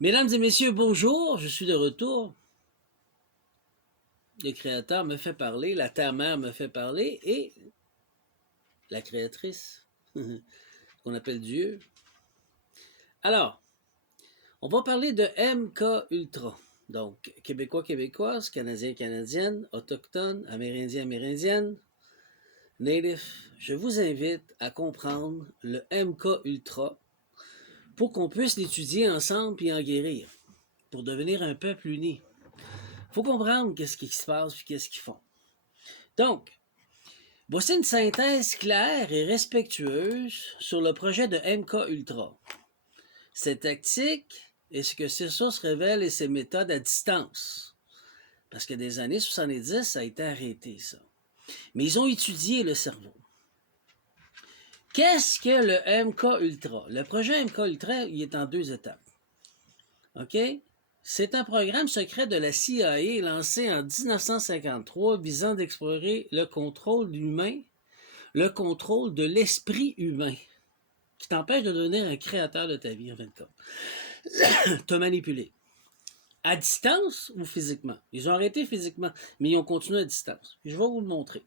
Mesdames et messieurs, bonjour, je suis de retour. Le Créateur me fait parler, la Terre-Mère me fait parler et la Créatrice, qu'on appelle Dieu. Alors, on va parler de MK Ultra. Donc, Québécois, Québécoises, Canadiens, Canadiennes, Autochtones, Amérindiens, Amérindiennes, Natifs. Je vous invite à comprendre le MK Ultra pour qu'on puisse l'étudier ensemble et en guérir, pour devenir un peuple uni. Il faut comprendre qu'est-ce qui se passe et qu'est-ce qu'ils font. Donc, voici une synthèse claire et respectueuse sur le projet de MK Ultra. Ses tactiques et ce que ses sources révèlent et ses méthodes à distance. Parce que des années 70, ça a été arrêté, ça. Mais ils ont étudié le cerveau. Qu'est-ce que le MK Ultra? Le projet MK Ultra, il est en deux étapes. OK? C'est un programme secret de la CIA lancé en 1953 visant d'explorer le contrôle humain, le contrôle de l'esprit humain, qui t'empêche de devenir un créateur de ta vie, en fin de compte. Te manipuler. À distance ou physiquement? Ils ont arrêté physiquement, mais ils ont continué à distance. Puis je vais vous le montrer.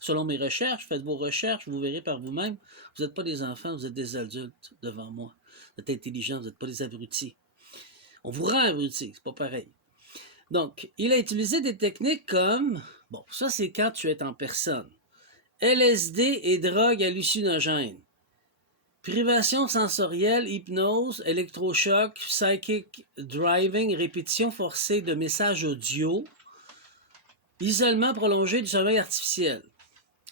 Selon mes recherches, faites vos recherches, vous verrez par vous-même. Vous n'êtes pas des enfants, vous êtes des adultes devant moi. Vous êtes intelligents, vous n'êtes pas des abrutis. On vous rend abrutis, c'est pas pareil. Donc, il a utilisé des techniques comme, bon, ça c'est quand tu es en personne. LSD et drogue hallucinogène. Privation sensorielle, hypnose, électrochoc, psychic driving, répétition forcée de messages audio, isolement prolongé du sommeil artificiel.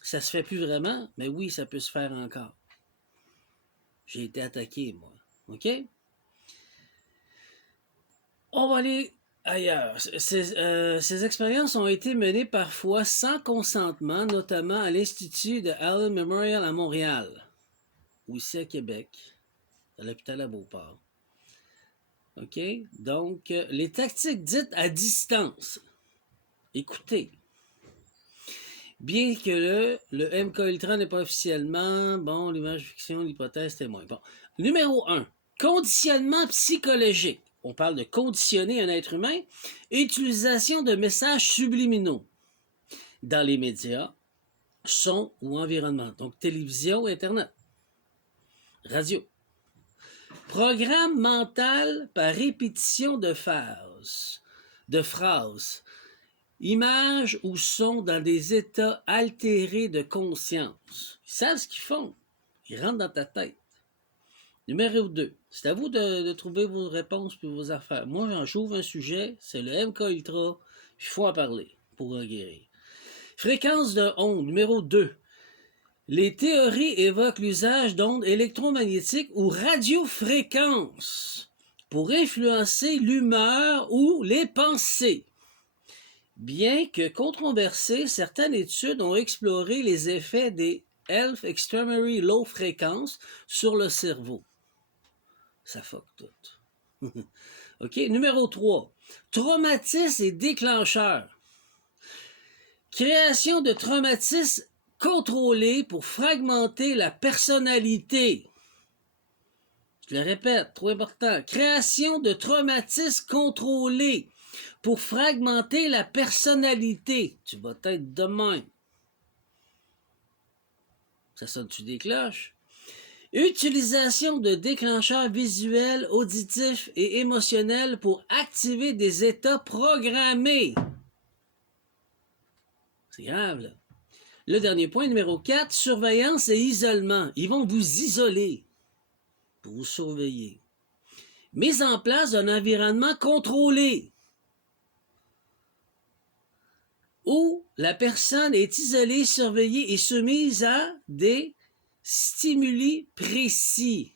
Ça se fait plus vraiment, mais oui, ça peut se faire encore. J'ai été attaqué, moi. OK? On va aller ailleurs. Ces expériences ont été menées parfois sans consentement, notamment à l'Institut de Allen Memorial à Montréal, ou ici à Québec, à l'hôpital à Beauport. OK? Donc, les tactiques dites à distance. Écoutez, bien que le MK Ultra n'est pas officiellement, bon, l'image fiction, l'hypothèse témoin. Bon. Numéro 1. Conditionnement psychologique. On parle de conditionner un être humain. Utilisation de messages subliminaux dans les médias, son ou environnement. Donc, télévision, Internet, radio. Programme mental par répétition de phrases. Images ou sons dans des états altérés de conscience. Ils savent ce qu'ils font. Ils rentrent dans ta tête. Numéro 2. C'est à vous de trouver vos réponses et vos affaires. Moi, j'ouvre un sujet, c'est le MK Ultra. Il faut en parler pour en guérir. Fréquence de ondes. Numéro 2. Les théories évoquent l'usage d'ondes électromagnétiques ou radiofréquences pour influencer l'humeur ou les pensées. Bien que controversées, certaines études ont exploré les effets des Elf Extremely Low Frequences sur le cerveau. Ça fuck tout. OK, numéro 3. Traumatisme et déclencheur. Création de traumatismes contrôlés pour fragmenter la personnalité. Je le répète, trop important. Création de traumatismes contrôlés pour fragmenter la personnalité. Tu vas être de même. Ça sonne-tu des cloches? Utilisation de déclencheurs visuels, auditifs et émotionnels pour activer des états programmés. C'est grave, là. Le dernier point, numéro 4, surveillance et isolement. Ils vont vous isoler pour vous surveiller. Mise en place d'un environnement contrôlé où la personne est isolée, surveillée et soumise à des stimuli précis.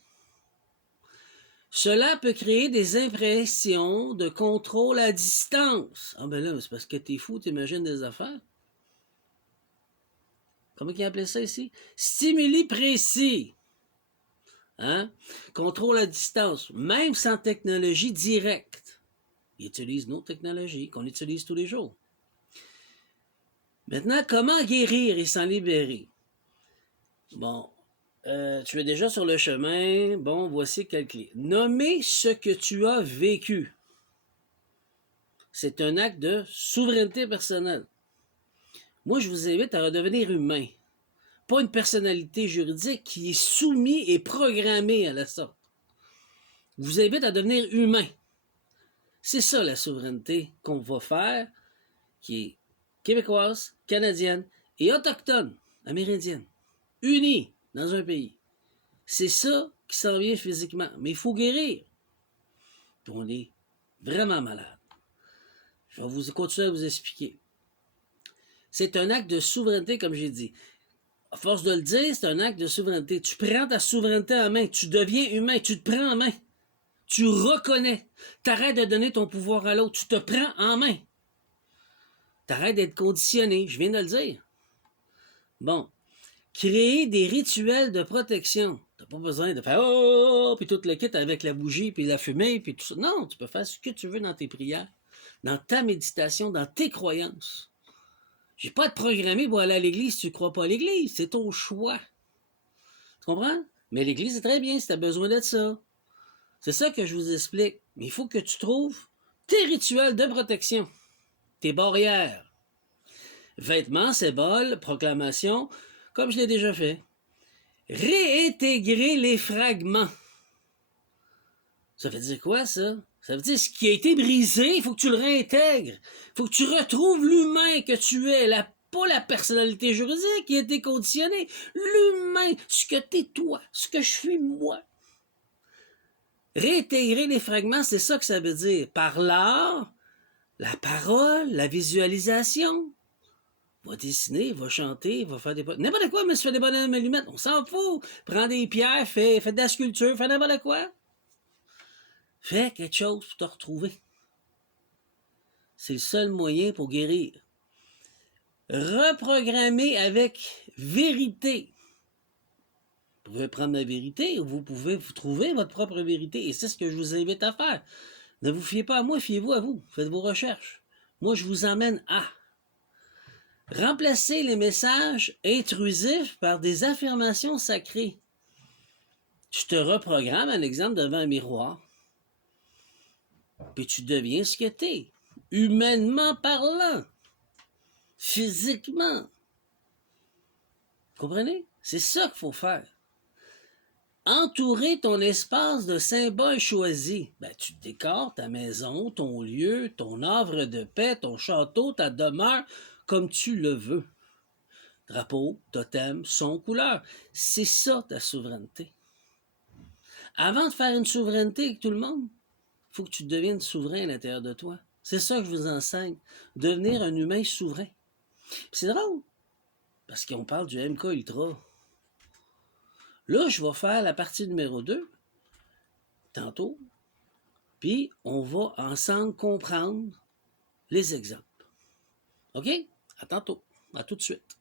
Cela peut créer des impressions de contrôle à distance. Ah ben là, c'est parce que t'es fou, t'imagines des affaires. Comment ils appelaient ça ici? Stimuli précis. Hein? Contrôle à distance, même sans technologie directe. Ils utilisent nos technologies qu'on utilise tous les jours. Maintenant, comment guérir et s'en libérer? Bon, Tu es déjà sur le chemin. Bon, voici quelques clés. Nommer ce que tu as vécu. C'est un acte de souveraineté personnelle. Moi, je vous invite à redevenir humain. Pas une personnalité juridique qui est soumise et programmée à la sorte. Je vous invite à devenir humain. C'est ça la souveraineté qu'on va faire, qui est québécoise, canadienne et autochtone, amérindienne, unie dans un pays. C'est ça qui s'en vient physiquement. Mais il faut guérir. Puis on est vraiment malade. Je vais vous continuer à vous expliquer. C'est un acte de souveraineté, comme j'ai dit. À force de le dire, c'est un acte de souveraineté. Tu prends ta souveraineté en main. Tu deviens humain. Tu te prends en main. Tu reconnais. T'arrêtes de donner ton pouvoir à l'autre. Tu te prends en main. T'arrêtes d'être conditionné. Je viens de le dire. Bon. Créer des rituels de protection. T'as pas besoin de faire oh, puis tout le kit avec la bougie, puis la fumée, puis tout ça. Non, tu peux faire ce que tu veux dans tes prières, dans ta méditation, dans tes croyances. J'ai pas à te programmer pour aller à l'église si tu crois pas à l'église. C'est ton choix. Tu comprends? Mais l'église, c'est très bien si tu as besoin de ça. C'est ça que je vous explique. Mais il faut que tu trouves tes rituels de protection, tes barrières. Vêtements, symboles, proclamations, comme je l'ai déjà fait. Réintégrer les fragments. Ça veut dire quoi, ça? Ça veut dire ce qui a été brisé, il faut que tu le réintègres. Il faut que tu retrouves l'humain que tu es, pas la personnalité juridique qui a été conditionnée. L'humain, ce que t'es toi, ce que je suis moi. Réintégrer les fragments, c'est ça que ça veut dire. Par l'art, la parole, la visualisation. Va dessiner, va chanter, va faire des... N'importe quoi, mais se fait des bonhommes allumettes, on s'en fout. Prends des pierres, fais de la sculpture, fais n'importe quoi. Fais quelque chose pour te retrouver. C'est le seul moyen pour guérir. Reprogrammer avec vérité. Vous pouvez prendre la vérité ou vous pouvez vous trouver votre propre vérité. Et c'est ce que je vous invite à faire. Ne vous fiez pas à moi, fiez-vous à vous. Faites vos recherches. Moi, je vous emmène à remplacer les messages intrusifs par des affirmations sacrées. Tu te reprogrammes, un exemple, devant un miroir. Puis tu deviens ce que t'es. Humainement parlant. Physiquement. Vous comprenez? C'est ça qu'il faut faire. Entourer ton espace de symboles choisis. Ben, tu décores ta maison, ton lieu, ton havre de paix, ton château, ta demeure, comme tu le veux. Drapeau, totem, son, couleur. C'est ça ta souveraineté. Avant de faire une souveraineté avec tout le monde, il faut que tu deviennes souverain à l'intérieur de toi. C'est ça que je vous enseigne. Devenir un humain souverain. Puis c'est drôle, parce qu'on parle du MK Ultra. Là, je vais faire la partie numéro 2, tantôt, puis on va ensemble comprendre les exemples. OK? À tantôt. À tout de suite.